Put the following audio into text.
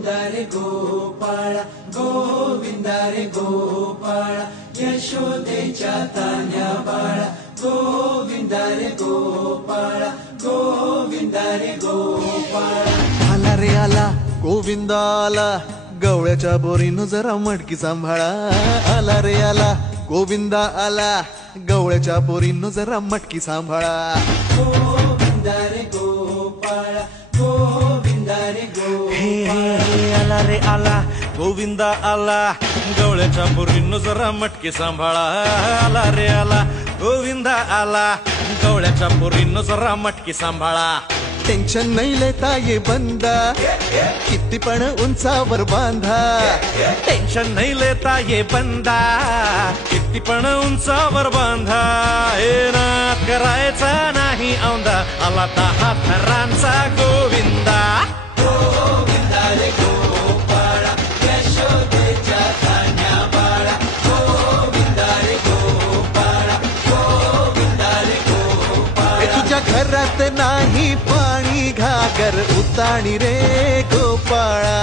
गोविंदा रे गोपाळा गोविंदा रे गोपाळा यशोदेच्या तान्या बाळा गोविंदा रे गोपाळा गोविंदा रे गोपाळा आला रे आला गोविंदा आला गवळ्याच्या बोरीनं जरा मटकी सांभाळा आला रे आला गोविंदा आला गवळ्याच्या बोरीनं जरा मटकी सांभाळा गोविंदा रे गोपाळा गोविंदा रे गोपाळा आला रे आला गोविंदा आला गवळ्याच्या बोरीनं जरा मटकी सांभाळा आला रे आला गोविंदा आला गवळ्याच्या बोरीनं जरा मटकी सांभाळा टेन्शन नाही लेता ये बंदा किती पण उंचावर बांधा टेन्शन नाही लेता ये बंदा किती पण उंचावर बांधा हे ना करायचा नाही औंदा आला 10 थरांचा गोविंदा गोविंदा रे गोपाळा यशोदेच्या तान्या बाळा गोविंदा रे गोपाळा गोविंदा रे गोपाळा तुझ्या घरात नाही पाणी घागर उताणी रे गोपाळा